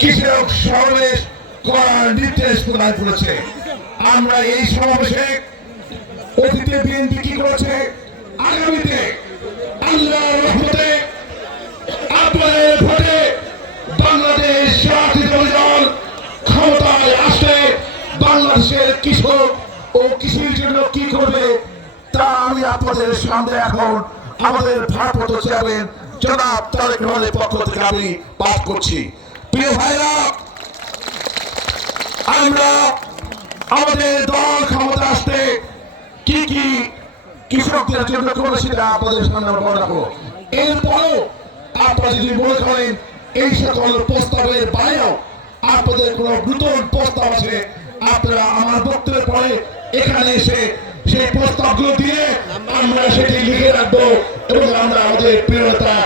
কৃষক সমাবেশ করার নির্দেশ প্রদান করেছে। আমরা এই সমাবেশে অতীতে বিএনপি কি করেছে, আগামীতে আল্লাহর রহমতে আপনাদের ভোটে বাংলাদেশ জাতীয় দল ক্ষমতায় আসলে বাংলাদেশের কৃষক ও কৃষির জন্য কি করবে তা আমি আপনাদের সামনে এখন আমাদের ভারপ্রাপ্ত চেয়ারম্যান জনাব তারেক রহমানের পক্ষ থেকে আমি পাঠ করছি। প্রিয় ভাইরা, আমরা আমাদের দল ক্ষমতা আসতে কি কি কৃষকদের জন্য করে সেটা আপনাদের সামনে বলে রাখবো। এরপরও আপনারা যদি মনে করেন এই সকল প্রস্তাবের বাইরেও আপনাদের কোনো নতুন প্রস্তাব আছে, আপনারা আমার বক্তব্যের পরে এখানে এসে সেই প্রস্তাবগুলো দিয়ে আমরা সেটি লিখে রাখবো এবং আমরা আমাদের প্রিয়তা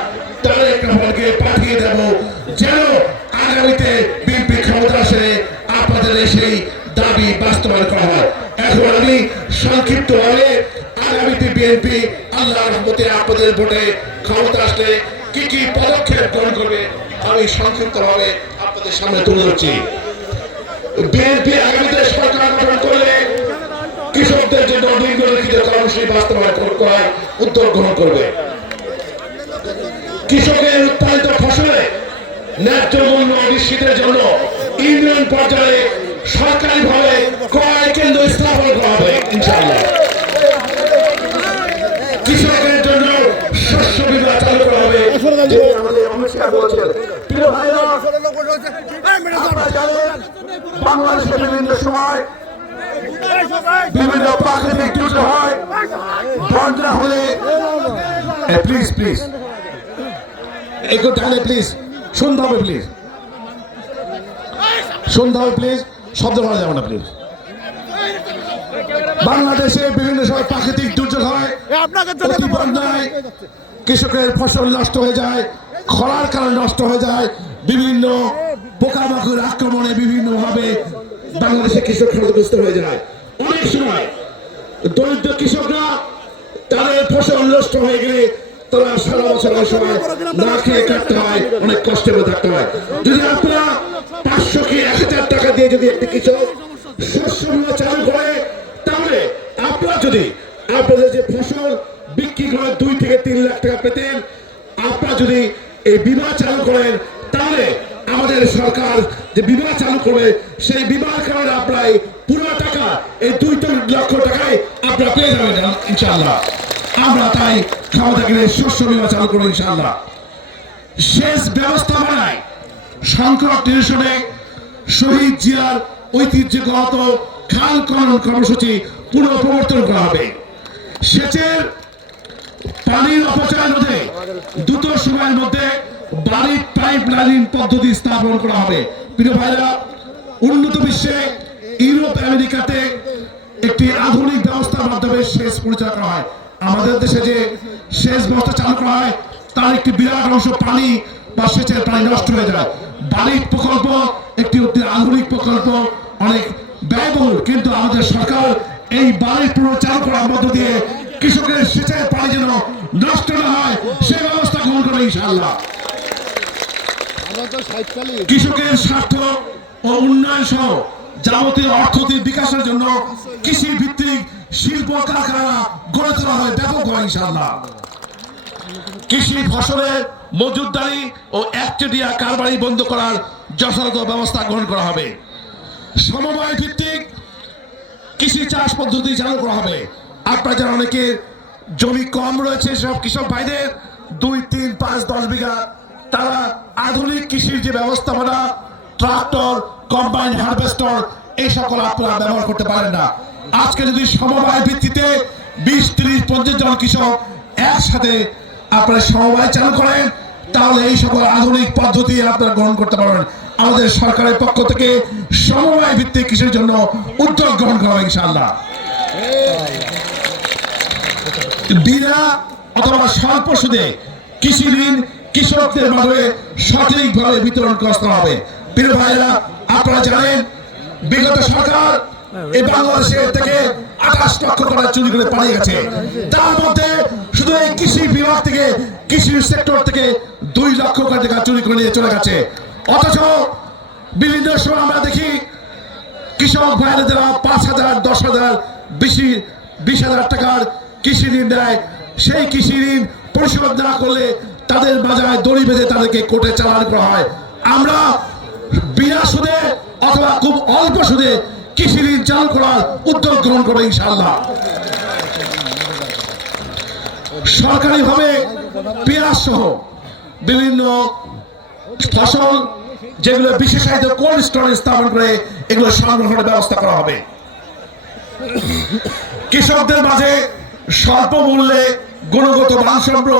তারেক রহমানকে পাঠিয়ে দেব, যেন আগামীতে বিএনপি ক্ষমতা আসে আপনাদের সেই দাবি বাস্তবায়ন করা হয়। এখন আমি সংক্ষিপ্তভাবে আগামীতে বিএনপি আল্লাহর রহমতে আপনাদের ভোটে ক্ষমতা আসলে কি কি পদক্ষেপ গ্রহণ করবে আমি সংক্ষিপ্তভাবে আপনাদের সামনে তুলে ধরছি। বিএনপি আগামীতে সরকার গঠন করলে কৃষকদের জন্য নিম্নলিখিত কর্মসূচি বাস্তবায়ন করার উদ্যোগ গ্রহণ করবে। কৃষকের উৎপাদিত ফসলে ন্যায্য মূল্য নিশ্চিতের জন্য ইউনিয়ন পর্যায়ে সরকারিভাবে ক্রয় কেন্দ্র স্থাপন করা হবে ইনশাআল্লাহ। কৃষকের জন্য শস্য বীমা চালু করা হবে। বাংলাদেশে বিভিন্ন সময় বিভিন্ন প্রাকৃতিক দুর্যোগ হয়, বন্যা হলে প্লিজ প্লিজ একটু টানে প্লিজ শুনতে হবে, প্লিজ শুনতে হবে, প্লিজ শব্দ করা যাবে না প্লিজ। বাংলাদেশে বিভিন্ন সময় প্রাকৃতিক দুর্যোগ হয়, অতি বন্যায় কৃষকের ফসল নষ্ট হয়ে যায়, খরার কারণে নষ্ট হয়ে যায়, বিভিন্ন পোকামাকড় আক্রমণে বিভিন্নভাবে বাংলাদেশে কৃষক ক্ষতিগ্রস্ত হয়ে যায়। অনেক সময় দরিদ্র কৃষকরা তাদের ফসল নষ্ট হয়ে গেলে তারা সারা বছর সময় না খেয়ে কাটতে হয়, অনেক কষ্টে থাকতে হয়। যদি আপনারা 500 কি 1000 টাকা দিয়ে যদি একটি কৃষক শস্য বীমা চালু করে, তাহলে আপনারা যদি আপনাদের যে ফসল বিক্রি করে 2 থেকে 3 লাখ টাকা পেতেন, আপনারা যদি এই বীমা চালু করেন তাহলে আমাদের সরকার যে বীমা চালু করবে সেই বীমার কারণে আপনারা পুরো টাকা এই 2 লক্ষ টাকায় আপনারা পেয়ে যাবেন ইনশাআল্লাহ। আমরা তাই ক্ষমতা গেলে শস্য বীমা চালু করবো ইনশাআল্লাহ। সেচ ব্যবস্থাপনায় সংকট নিরসনে শহীদ জিয়ার ঐতিহ্যগত খাল খনন কর্মসূচি পুনঃপ্রবর্তন করা হবে। সেচের পানির অপচয় রোধে দ্রুত সময়ের মধ্যে বাড়ির পাইপ লাইন পদ্ধতি স্থাপন করা হবে। প্রিয় ভাইরা, উন্নত বিশ্বে ইউরোপ আমেরিকাতে একটি আধুনিক ব্যবস্থার মাধ্যমে সেচ পরিচালনা করা হয়। আমাদের দেশে যে সেচ ব্যবস্থা চালু করা হয় তার একটি বিরাট অংশ পানি বা সেচের পানি নষ্ট হয়ে যায়। বাড়ির প্রকল্প একটি আধুনিক প্রকল্প, অনেক ব্যয়বহুল, কিন্তু আমাদের সরকার এই বাড়ির পুরো চালু করার মধ্য দিয়ে কৃষকের সেচের পানি যেন নষ্ট না হয় সে ব্যবস্থা গ্রহণ করবে ইনশাআল্লাহ। কৃষকের স্বার্থ ও উন্নয়ন সহ যাবতীয় অর্থনৈতিক বিকাশের জন্য কৃষি ভিত্তিক শিল্প কারখানা গড়ে তোলা হয় ব্যাপকভাবে ইনশাআল্লাহ। কৃষি ফসলের মজুতদারি ও একচেটিয়া কারবারি বন্ধ করার যথাযথ ব্যবস্থা গ্রহণ করা হবে। সমবায় ভিত্তিক কৃষি চাষ পদ্ধতি চালু করা হবে। আপনার যারা অনেকে জমি কম রয়েছে সব কৃষক ভাইদের 2, 3, 5, 10 বিঘা, তারা আধুনিক কৃষির যে ব্যবস্থাপনা ট্রাক্টর, কম্বাইন হারভেস্টর এই সকল আপনারা ব্যবহার করতে পারেন না। আজকে যদি সমবায় ভিত্তিতে 20, 30, 50 জন কৃষক একসাথে আপনারা সমবায় চালু করেন তাহলে এই সকল আধুনিক পদ্ধতি আপনারা গ্রহণ করতে পারবেন। আমাদের সরকারের পক্ষ থেকে সমবায় ভিত্তিক কৃষির জন্য উদ্যোগ গ্রহণ করা হবে ইনশাআল্লাহ। বিনা অথবা স্বল্প সুদে কৃষি ঋণ কৃষকদের মাঝে সঠিকভাবে বিতরণ করা হবে। প্রিয় ভাইরা, আপনারা জানেন বিগত সরকার এই বাংলাদেশের থেকে 28 লক্ষ টাকা চুরি করে পালিয়ে গেছে। তার মধ্যে শুধু এই কৃষি বিভাগ থেকে, কৃষি সেক্টর থেকে 2 লক্ষ টাকা চুরি করে নিয়ে চলে গেছে। অথচ বিভিন্ন সময় আমরা দেখি কৃষক ভাইরা যারা 5,000, 10,000, 20,000 টাকার কৃষি ঋণ দেয়, সেই কৃষি ঋণ পরিশোধ না করলে তাদের মাজায় দড়ি বেঁধে তাদেরকে কোর্টে চালান করা হয়। আমরা বিনা সুদে অথবা খুব অল্প সুদে কৃষি ঋণ চালু করার উদ্যোগ গ্রহণ করবো ইনশাআল্লাহ। সরকারিভাবে পেঁয়াজ সহ বিভিন্ন ফসল যেগুলো বিশেষায়িত কোল্ড স্টোরেজ স্থাপন করে এগুলো সংরক্ষণের ব্যবস্থা করা হবে। কৃষকদের মাঝে স্বল্প মূল্যে গুণগত মানসম্পন্ন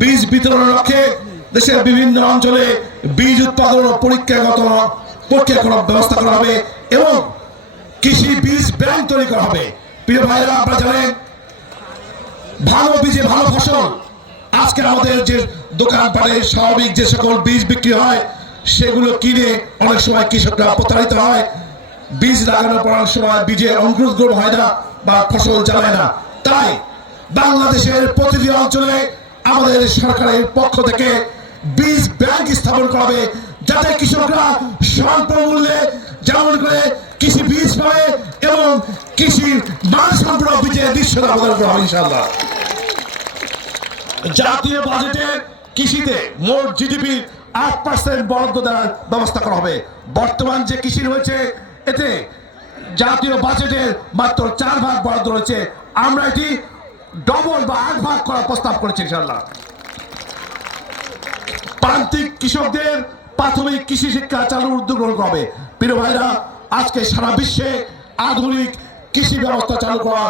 বীজ বিতরণের লক্ষ্যে দেশের বিভিন্ন অঞ্চলে বীজ উৎপাদন ও প্রক্রিয়াকরণ ব্যবস্থা করা হবে এবং কৃষি বীজ ব্যাংক তৈরি করা হবে। প্রিয় ভাইরা, আপনারা জানেন ভালো বীজে ভালো ফসল। আজকে আমাদের যে দোকানপাটে স্বাভাবিক যে সকল বীজ বিক্রি হয় সেগুলো কিনে অনেক সময় কৃষকরা প্রতারিত হয়। বীজ লাগানোর পর অনেক সময় বীজের অঙ্কুরোদ্গম হয় না বা ফসল জ্বালায় না। তাই বাংলাদেশের প্রতিটি অঞ্চলে আমাদের সরকারের পক্ষ থেকে বীজ ব্যাংক স্থাপন করা হবে, যাতে কৃষকরা স্বল্প মূল্যে যেমন করে কৃষি বীজ পাবে এবং কৃষির মানসম্পন্ন বীজের নিশ্চয়তা প্রদান করা হবে ইনশাআল্লাহ। জাতীয় বাজেটে কৃষিতে মোট জিডিপির 8% বরাদ্দ দেওয়ার ব্যবস্থা করা হবে। বর্তমান যে কৃষি রয়েছে এতে জাতীয় বাজেটের মাত্র 4 ভাগ বরাদ্দ রয়েছে। আমরা এটি ডবল বা 8 ভাগ করার প্রস্তাব করেছি ইনশাআল্লাহ। প্রান্তিক কৃষকদের প্রাথমিক কৃষি শিক্ষা চালুর উদ্যোগ গ্রহণ করা হবে। প্রিয় ভাইরা, আজকে সারা বিশ্বে আধুনিক কৃষি ব্যবস্থা চালু করা